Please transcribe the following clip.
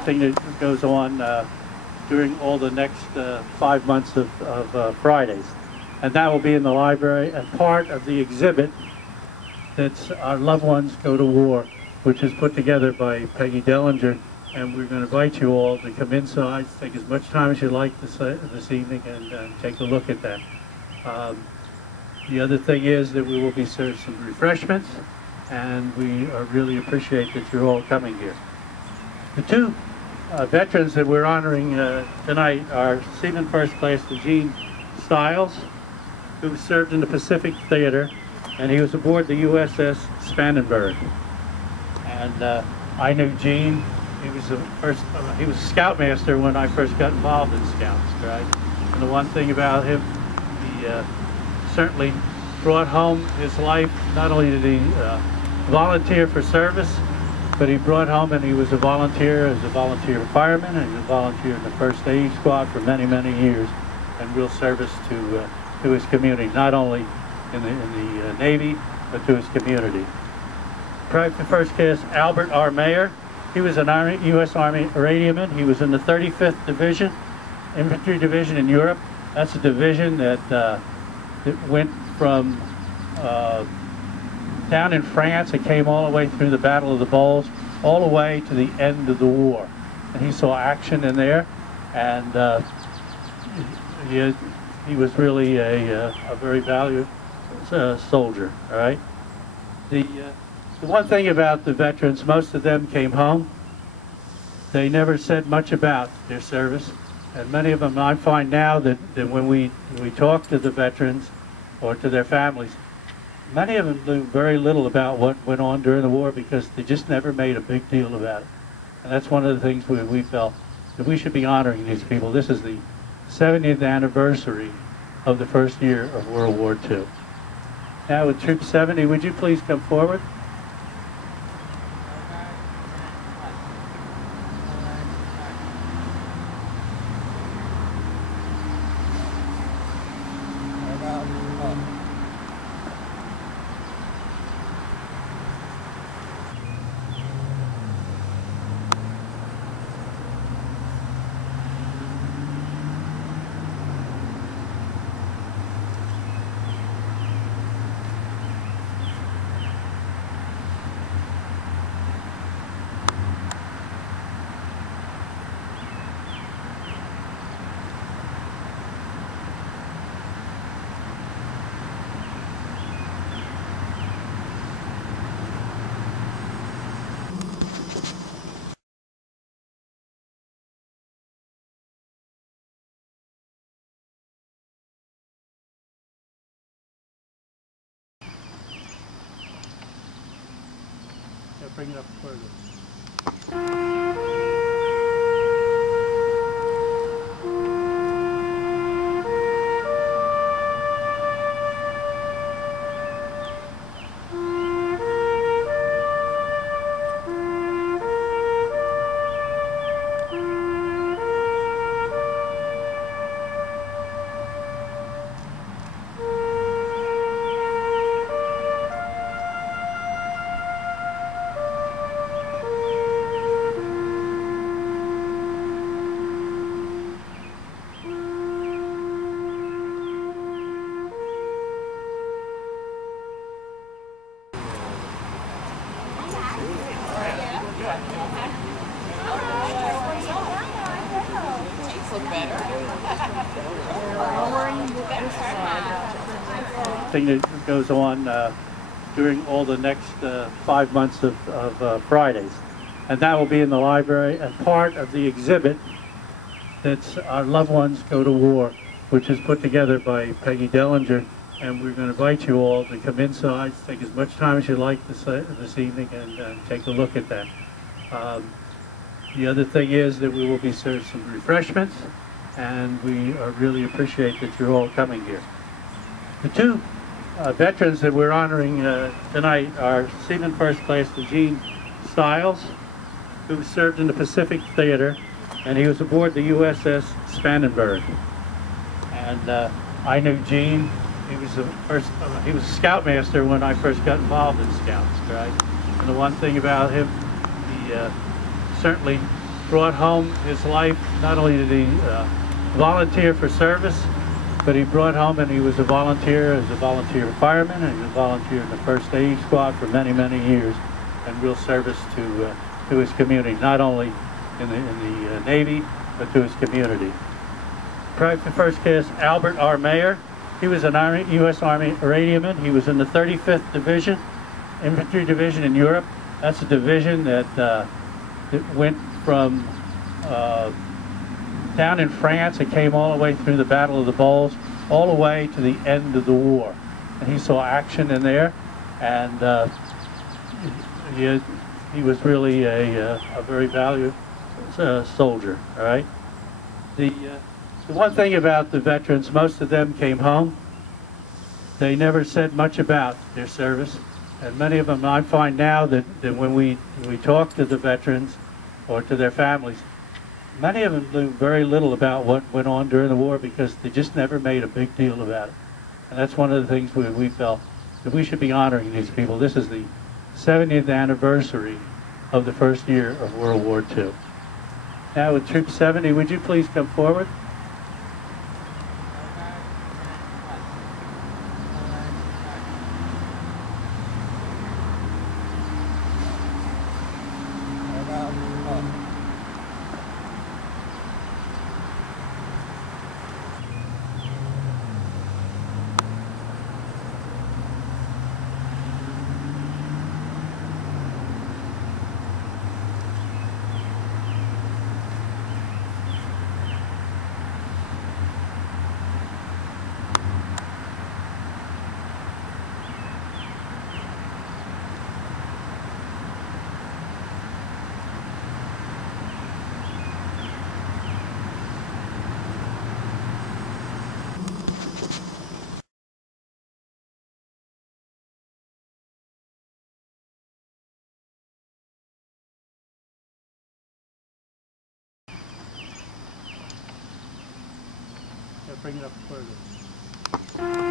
thing that goes on during all the next 5 months of Fridays. And that will be in the library and part of the exhibit that's Our Loved Ones Go to War, which is put together by Peggy Dellinger. And we're going to invite you all to come inside, take as much time as you like this evening, and take a look at that. The other thing is that we will be served some refreshments, and we really appreciate that you're all coming here. The two veterans that we're honoring tonight are Seaman First Class Eugene Stiles, who served in the Pacific Theater, and he was aboard the USS Spannenberg. And I knew Gene. He was a scoutmaster when I first got involved in Scouts, right? And the one thing about him, he certainly brought home his life. Not only did he volunteer for service, but he brought home, and he was a volunteer as a volunteer fireman, and he was a volunteer in the first aid squad for many, many years, and real service to his community, not only in the Navy, but to his community. Private First Class Albert R. Mayer. He was an U.S. Army radioman. He was in the 35th Division, Infantry Division in Europe. That's a division that went from down in France. It came all the way through the Battle of the Bulge, all the way to the end of the war. And he saw action in there, and he was really a very valued soldier. All right. The one thing about the veterans, most of them came home. They never said much about their service. And many of them, I find now that when we talk to the veterans or to their families, many of them knew very little about what went on during the war because they just never made a big deal about it. And that's one of the things we felt that we should be honoring these people. This is the 70th anniversary of the first year of World War II. Now with Troop 70, would you please come forward? Bring it up further. Thing that goes on during all the next 5 months of Fridays. And that will be in the library and part of the exhibit that's Our Loved Ones Go to War, which is put together by Peggy Dellinger. And we're going to invite you all to come inside, take as much time as you like this evening, and take a look at that. The other thing is that we will be served some refreshments, and we really appreciate that you're all coming here. The two veterans that we're honoring tonight are Seaman First Class Eugene Stiles, who served in the Pacific Theater, and he was aboard the USS Spannenberg. And I knew Gene. He was a scoutmaster when I first got involved in Scouts, right? And the one thing about him, he certainly brought home his life. Not only did he volunteer for service, but he brought home, and he was a volunteer as a volunteer fireman, and he was a volunteer in the first aid squad for many, many years, and real service to his community, not only in the Navy, but to his community. Private First Class Albert R. Mayer. He was an U.S. Army radioman. He was in the 35th Division, Infantry Division in Europe. That's a division that went from down in France. It came all the way through the Battle of the Bulge, all the way to the end of the war. And he saw action in there, and he was really a very valued soldier. All right. The one thing about the veterans, most of them came home. They never said much about their service, and many of them, I find now that when we talk to the veterans or to their families, many of them knew very little about what went on during the war because they just never made a big deal about it. And that's one of the things we felt that we should be honoring these people. This is the 70th anniversary of the first year of World War II. Now with Troop 70, would you please come forward? Bring it up further.